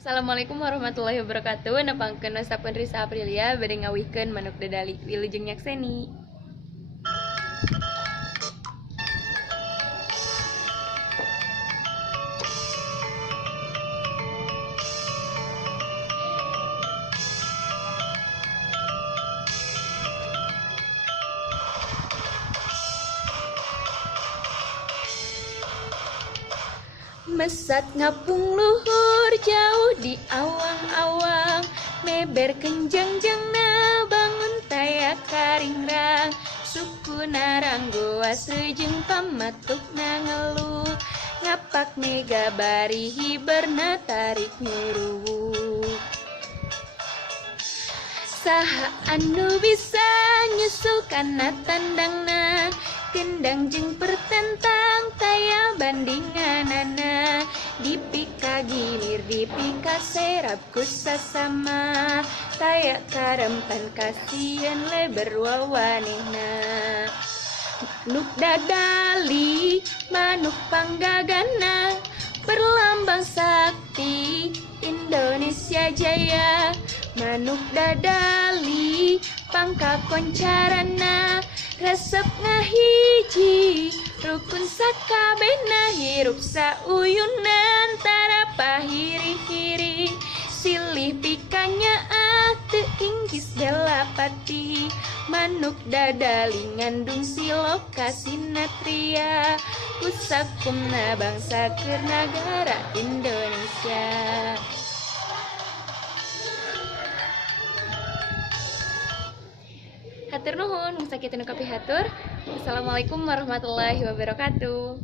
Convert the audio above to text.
Assalamualaikum warahmatullahi wabarakatuh. Nepangkeun Sapkeun Risa Aprilia bade ngawihkeun manuk dadali wilujeng nyakseni. Mesat ngapung luhur jauh di awang-awang, meber kenjang-jangna bangun taya karingrang, suku naranggoa sejeng pamatukna ngeluh, ngapak mega bari hiberna tarik nyuruh. Saha anu bisa nyusul kana tandangna, kendang jeung pertentang taya bandinganana, dipika gilir dipika serap ku sasama, taya karempan kasieun leber wawanehna. Manuk dadali manuk panggagana, berlambang sakti Indonesia Jaya. Manuk dadali pangka koncarana, resep ngahiji rukun sakabehna, hirup sauyunan tara pahiri-hiri, silih pikanya teu inggis bela pati. Manuk dadali ngandung siloka sinatria, pusakumna bangsa keur nagara Indonesia. Hatur nuhun, sakitu nu kapihatur. Assalamualaikum warahmatullahi wabarakatuh.